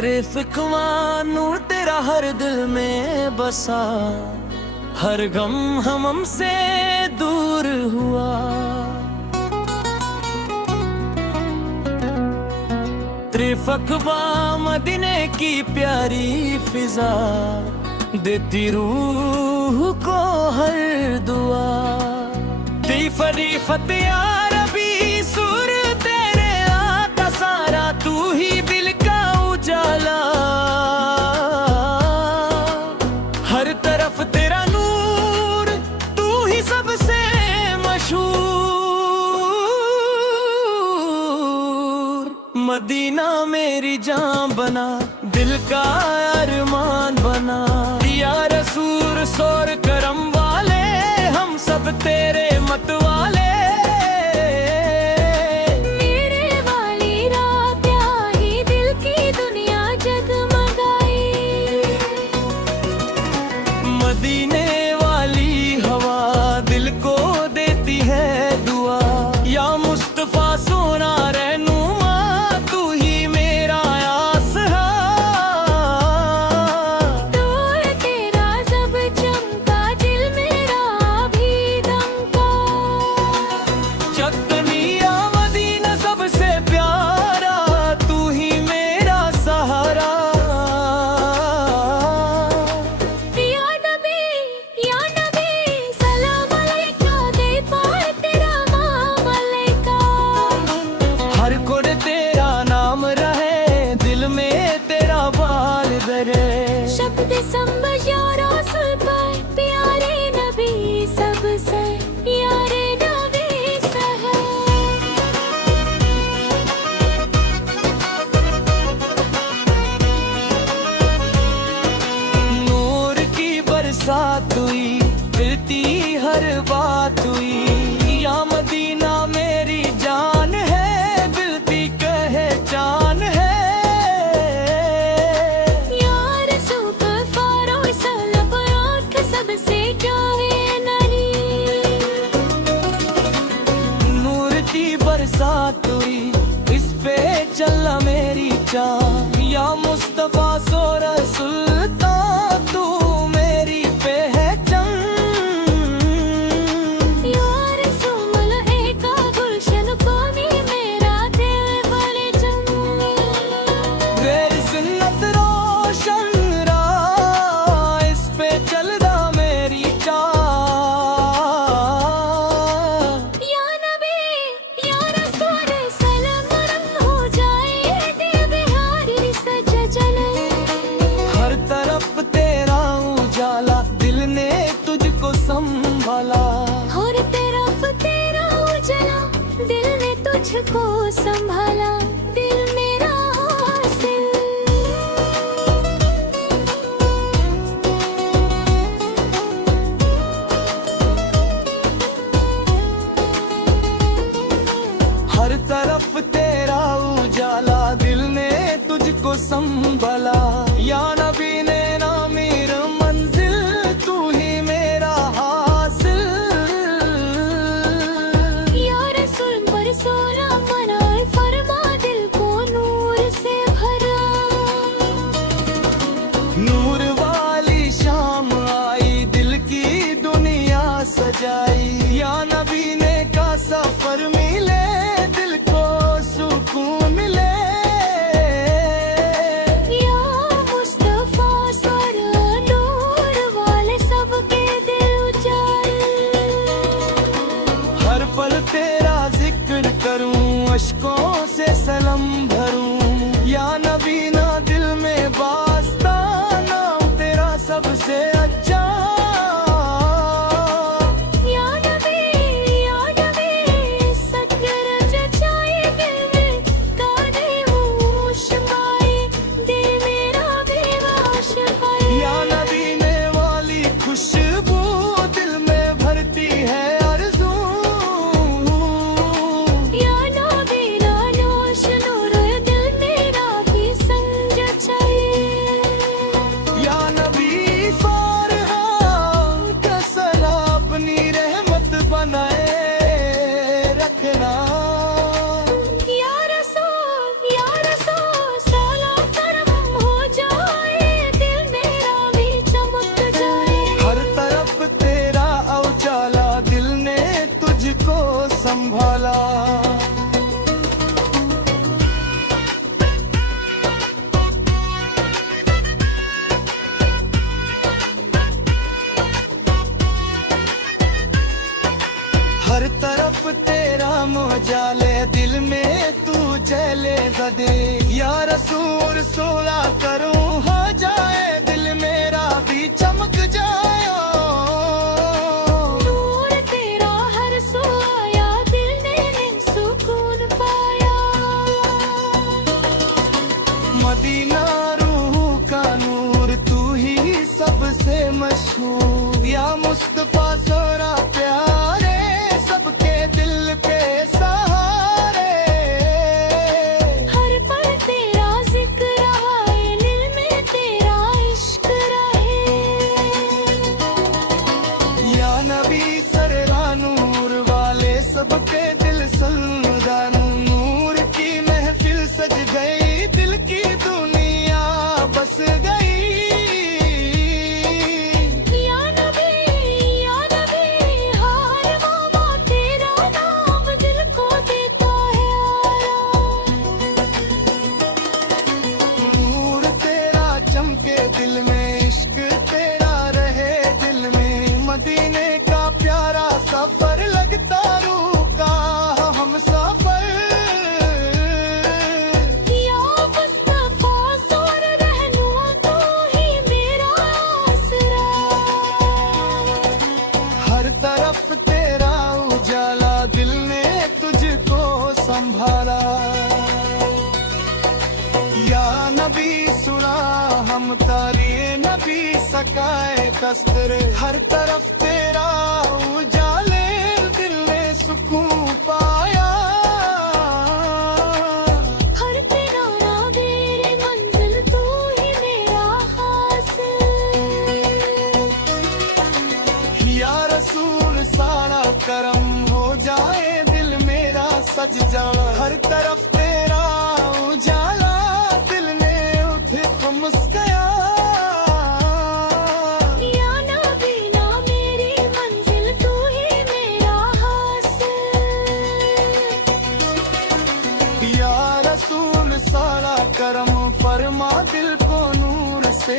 त्रिफिकवा नूर तेरा हर दिल में बसा, हर गम हमसे दूर हुआ। त्रिफिकवा मदीने की प्यारी फिजा, देती रूह को हर दुआ। फरीफत यार अभी सुर तेरे आता सारा, तू ही दिल का उजाला। हर तरफ तेरा नूर, तू ही सबसे मशहूर। मदीना मेरी जान बना, दिल का अरमान बना। या रसूल सोर करम वाले, हम सब तेरे मत वाले। मेरे वाली रात आई, दिल की दुनिया जगमगाई। मदीने वाली हवा दिल को देती है दुआ। या मुस्तफा सोना रहनुमा, तू ही मेरा आसरा। दूर तेरा जब चमका, दिल मेरा भी दमका। चकनिया मदीना सबसे प्यारा, तू ही मेरा सहारा। या नबी सलाम अलैका, दे पार तेरा नाम अलैका। हर कोने तेरा नाम रहे, दिल में तेरा बाल दरे। शब्द संबज या रसूल पर, प्यारे नबी सबसे यारे नबी सहे। नूर की बरसात हुई, फिरती हर बात हुई। या मदीना मेरी जान है, बिलती पहचान है। या रसूल पर फारो सलब आँख सबसे चाहे नरी। नूर की बरसात हुई, इस पे चला मेरी चाह। या मुस्तफा सो रसूलतान, तू मेरी पहचान। या रसूल मलाइका गुलशन को भी मेरा दिल बड़े चंग। तेरी सुन्नत रोशन राह, इस पे चलदा मेरी चाह। या नबी या रसूल सलाम रंग हो जाए, दिल बिहारी सज जले। हर तरफ तेरा उजाला, दिल ने तुझको संभाला। हर तरफ तेरा उजला, दिल ने तुझको संभाला। दिल मेरा हासिल। हर तरफ तेरा उजाला, दिल ने तुझको संभाला। या नबी ने ना मेरा मंजिल, तू ही मेरा हासिल। या रसूल पर सोना मनाए, फरमा दिल को नूर से भरा। नूर वाली शाम आई, दिल की दुनिया सजाई। या नबी ने का सफर मिले, दिल को सुकून मिले। या मुस्तफा सर नूर वाले सबके दिल उजाले। हर पल तेरा जिक्र करूं, अश्कों से सलम भरूं। या नबी ना दिल में वास्ता, नाम तेरा सबसे अच्छा। या नबी सत्य रच जाए, दिल में गाने होश पाए। दिल मेरा भी वाश पाए। या नबी ने वाली खुशबू, दिल में भरती है आरज़ू। या नबी ना रोशनो संभाला। हर तरफ तेरा मोजाले, दिल में तू जले गदे। या रसूल सोला करूं हो जाए दिल मेरा भी चमक जाए। नूर तेरा हर सो आया, दिल ने सुकून पाया। मदीना रूह का नूर, तू ही सबसे मशहूर। या मुस्तफा सोरा प्यारे, सबके दिल के सहारे। हर पल तेरा जिक्र आए, दिल में तेरा इश्क रहे। या नबी सररा नूर वाले, सबके दिल सल्दा। नूर की महफिल सज गई, दिल की दुनिया बस गई। या नबी हाय बाबा, तेरा नाम दिल को देता है आराम। नूर तेरा चमके दिल में, इश्क तेरा रहे दिल में। मदीने का प्यारा सफर लगता, रूह का हम सफर। या मुस्तफा ज़ोर रहनुमा, तू ही मेरा आसरा। हर तरफ तेरा उजाला, दिल ने तुझको संभाला। या नबी सुना हम तारी, नबी सकाए कस्तर। हर तरफ तेरा उजाले, दिल ने सुकून पाया। हर किनारा मेरी मंजिल, तू ही मेरा हासिल। या रसूल सारा करम हो जाए, दिल मेरा सज जाए। हर तरफ तेरा उजाला, दिल ने उठ खमस गया। या नबी ना मेरी मंजिल, तू ही मेरा हासिल। या रसूल सारा करम फरमा, दिल को नूर से